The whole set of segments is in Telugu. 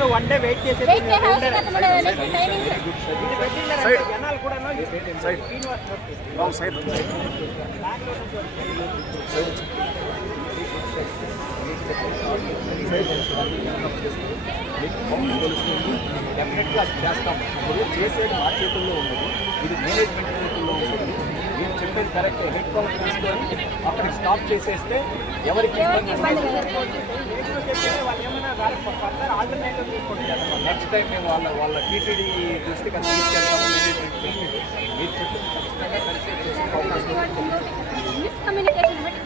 సో వన్ డే వెయిట్ చేసేది జనాలు కూడా డెఫినెట్గా చేస్తాం. ఇప్పుడు చేసేది మా చేతుల్లో ఉన్నది, ఇది మేనేజ్మెంట్ చేతుల్లో ఉంటుంది. మీరు చెప్పేది కరెక్ట్. హెడ్ కౌంట్ తీసుకొని అక్కడికి స్టాప్ చేసేస్తే ఎవరికి నెక్స్ట్ టైం మేము వాళ్ళ టీటీడీ దృష్టికి అది తీసుకెళ్తాము. మేనేజ్మెంట్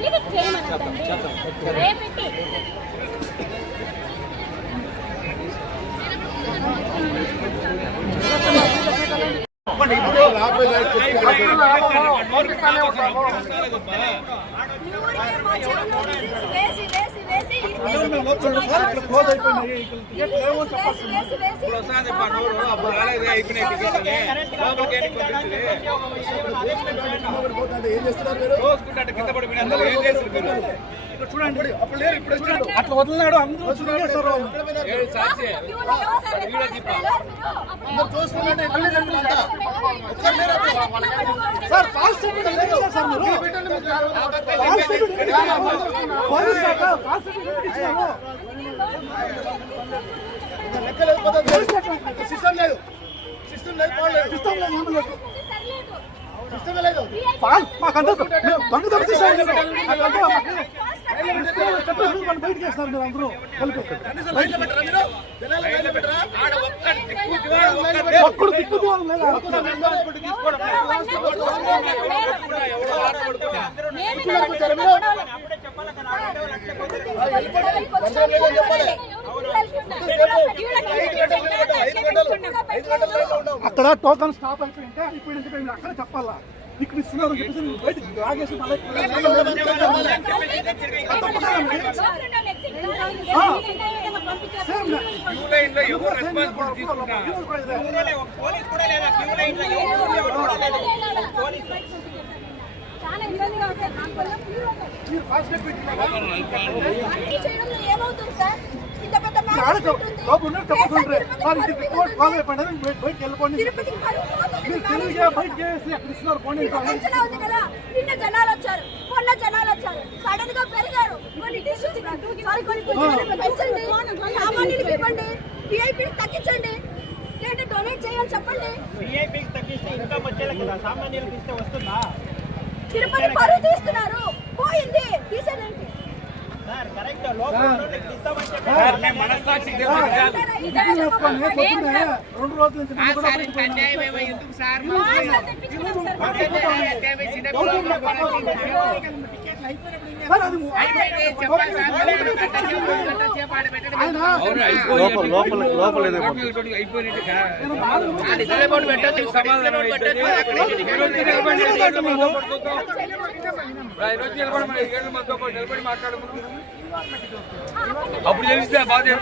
మీరు చెప్పేది ఖచ్చితంగా కన్సిడర్ చేసే అవకాశం చూడండి అట్లా వదిలినాడు. అందరూ సార్ ఫాస్ట్ సిస్టమ్ లేదు, సిస్టమ్ లేదు, సిస్టమ్ లేదు. మాకంతా బండి దొరికిస్తారు బయట చేస్తారు మీరు అందరూ కలిపి ఒక్కడు దిక్కు అక్కడ టోకన్ స్టాప్ అయిపోయింటే అయిపోయినంత టైంలో అక్కడ చెప్పాలా ఇక్కడ ఇస్తున్నారు చెప్పేసి బయటకు లాగేసి ఏమవుతుంది సార్? నిన్న జనాలు వచ్చారు, మొన్న జనాలు వచ్చారు, సడన్ గా పెరిగారు. సామాన్యుడికి ఇవ్వండి, విఐపీ తగ్గించండి, లేదంటే డొనేట్ చేయాలి చెప్పండి. తిరుపతి పరువు తీస్తున్నారు, పోయింది తీసేదేంటి? అప్పుడు తెలిస్తే బాధ నీకు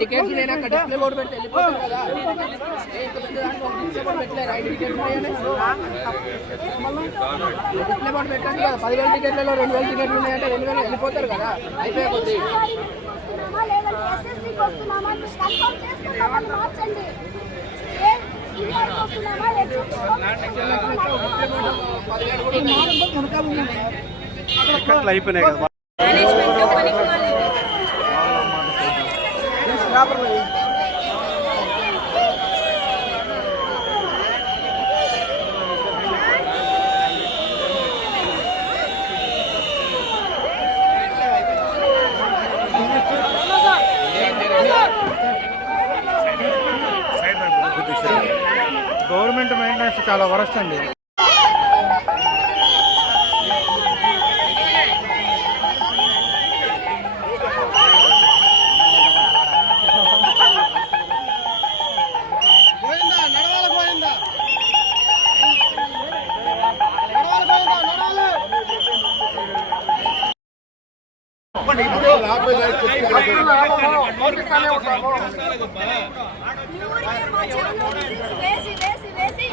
టికెట్స్ డిస్ప్లే బోర్డు పెడితే డిస్ప్లే బోర్డు పెట్టండి కదా. 10,000 టికెట్లలో 2,000 టికెట్లు ఉన్నాయంటే 2,000 వెళ్ళిపోతారు కదా. అయిపోయి అయిపోయినాయి కదా. గవర్నమెంట్ మెయింటెనెన్స్ చాలా వరస్ట్ అండి.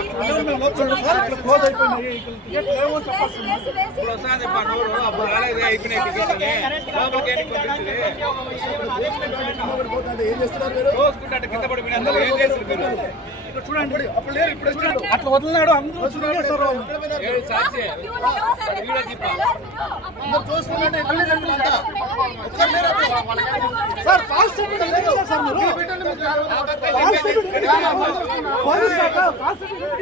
చూడండి సార్, ఇక్కడ క్లోజ్ అయిపోయినాయి. ఇక్కడ టికెట్ లేవో చెప్పాల్సింది. ఏం చేస్తున్నారు మీరు? ఇక్కడ చూడండి, అప్పుడు లేరు, ఇప్పుడు వచ్చినాడు. అట్లా వదిలినాడు, అందరూ చూడేస్తారు. సార్ ఫాస్ట్ చెప్పండి, లేదు సార్ మీరు ఫాస్ట్ చెప్పండి. పోలీస్ శాఖ ఫాస్ట్ చెప్పండి.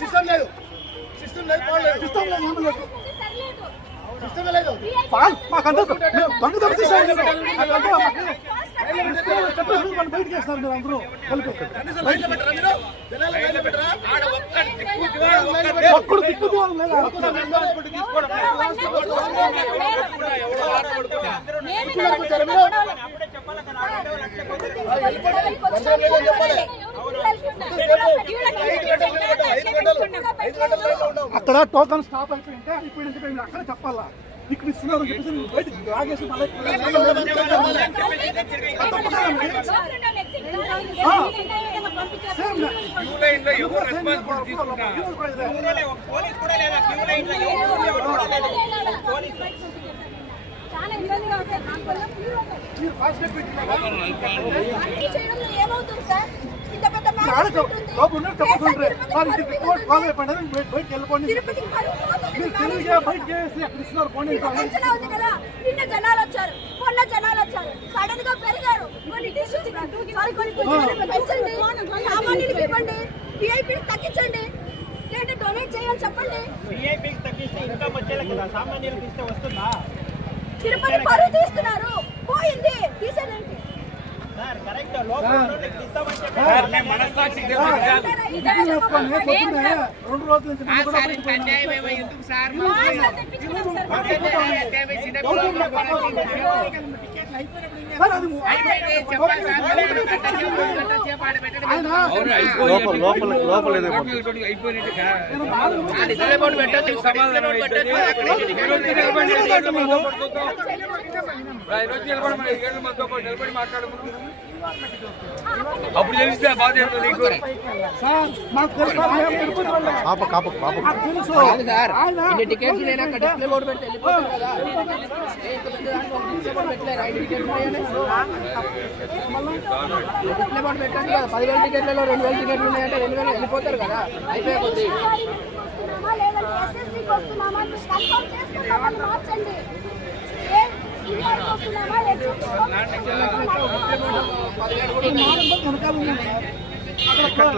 సిస్టమ్ లేదు, సిస్టమ్ లేదు, సిస్టమ్ లేదు, ఏమీ లేదు. మాకంతా దొంగ దొరికిస్తారు. బయట చేస్తారు మీరు అందరూ ఒక్కడు దిక్కు అక్కడ టోకన్ స్టాప్ అయిపోయింటే అయిపోయినంత టైం అక్కడ చెప్పాలా. ఇక్కడ ఇస్తున్నారు చెప్పేసి బయటకు లాగేసి మళ్ళీ ఏమవుతుంది సార్? ఇంత పెద్ద బయటకు వెళ్ళిపోండి. మీరు తెలుగుగా బయటకు చేసి అక్కడ ఇస్తున్నారు. పోనీ అంచనా ఉంది కదా, నిన్న జనాలు వచ్చారు, మొన్న జనాలు వచ్చారు, సడన్ గా పెరిగారు. కొన్ని డిషెస్ పెంచండి, సామాన్యుడికి ఇవ్వండి, విఐపీ తగ్గించండి, లేదంటే డొనేట్ చేయాలి చెప్పండి. తిరుపతి పరువు తీస్తున్నారు, పోయింది, తీసేదేంటి? రెండు రోజుల నుంచి అప్పుడు తెలిస్తే బాధ ఏంటో నీకు. ఇన్ని టికెట్స్ నేను అక్కడ డిస్ప్లే బోర్డు పెడితే వెళ్ళిపోతాను కదా. డిస్ప్లే బోర్డు పెట్టండి కదా. 10,000 టికెట్లలో 2,000 టికెట్లు ఉన్నాయంటే 2,000 వెళ్ళిపోతారు కదా, అయిపోయే కొద్ది.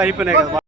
అయిపోయినాయి కదా.